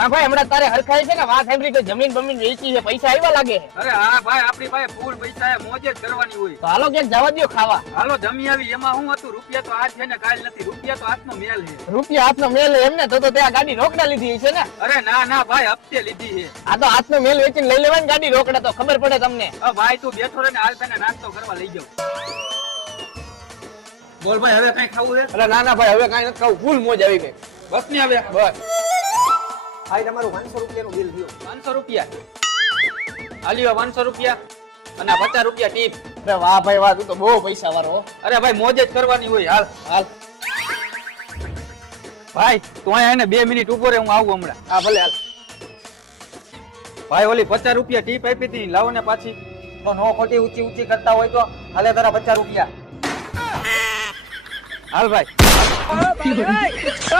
ભાઈ હમણાં તારે હરખાય છે ને વાત સાંભળી કે જમીન બમીન વેચી છે પૈસા આવ્યા લાગે છે. અરે હા ભાઈ આપણી પાસે ફૂલ પૈસા છે, મોજ જ કરવાની હોય. તો હાલો ક્યાંક જવા દ્યો ખાવા. હાલો જમી આવી. એમાં શું હતું, રૂપિયા તો આજ છે ને કાલ નથી. રૂપિયા તો હાથનો મેલ છે. રૂપિયા હાથનો મેલ એમને તો ત્યાં ગાડી રોકડા લીધી છે ને. અરે ના ના ભાઈ હપ્તે લીધી છે. આ તો હાથનો મેલ વેચીને લઈ લેવાની ગાડી રોકડા તો ખબર પડે તમને. ભાઈ તું બેઠો રહે ને હાલ તને નાસ્તો કરવા લઈ જાઉં. બોલ ભાઈ હવે કઈ ખાવું છે? અરે ના ના ભાઈ હવે કાંઈ નથી ખાવું, ફૂલ મોજ આવી ગઈ. બસ ને હવે બસ ભાઈ તમારું 500 રૂપિયાનું બિલ થયું. 500 રૂપિયા હાલ્યો. 500 રૂપિયા અને 50 રૂપિયા ટીપ. અરે વાહ ભાઈ વાહ, તું તો બહુ પૈસા વાળો હો. અરે ભાઈ મોજ જ કરવાની હોય. હાલ હાલ ભાઈ તું અહીંયા એને 2 મિનિટ ઉભો રહે, હું આવું હમણાં. હા ભલે હાલ. ભાઈ ઓલી 50 રૂપિયા ટીપ આપી હતી, લાવો ને પાછી. તો નો ખોટી ઊંચી ઊંચી કરતા હોય તો હાલે તારા 50 રૂપિયા. હાલ ભાઈ.